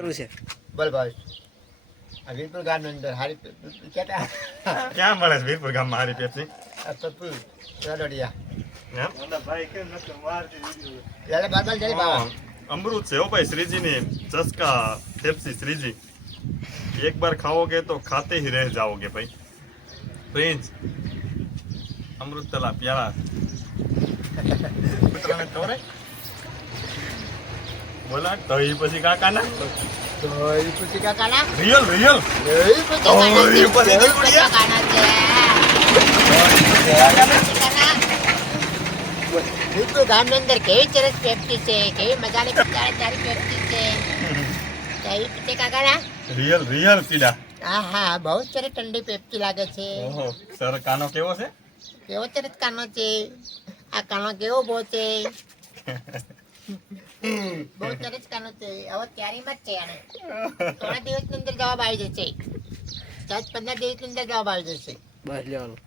કરું છે બોલ ભાઈ આ વીરપુર ગામ ની અંદર હારી કેટા ક્યાં મળે છે વીરપુર ગામમાં હારી પેપ્સી આ પપ્પુ રડડિયા એમ ભાઈ કેમ નથી મારતી વિડિયો યાલે બાદલ જઈ બાવા અમૃત છે હો ભાઈ શ્રીજીની ચસ્કા પેપ્સી શ્રીજી एक बार खाओगे तो खाते ही रह जाओगे भाई प्रिंस अमृत तला प्यारा मित्रांनो खबर आहे बोला दही પછી કાકા ના તો એ પૂછી કાકાના રિયલ રિયલ એ પૂછી દही પછી દહીં કુડિયા કાકાના છે વીરપુર ગામ ની અંદર કેવી સરસ પેપ્સી છે કેવી મજાની તારી પેપ્સી છે કઈ પૂછી કાકાના રિયલ રિયલ સીડા આહા બહુ સરસ ઠંડી પેપ્સી લાગે છે ઓહો સર કાનો કેવો છે કેવો સરસ કાનો છે આ કાનો કેવો બહુ છે બહુ સરસ કાનો છે હવે તૈયારીમાં જ છે આને થોડા દિવસની અંદર જવાબ આવી જશે 10-15 દિવસની અંદર જવાબ આવી જશે બસ લેવાનું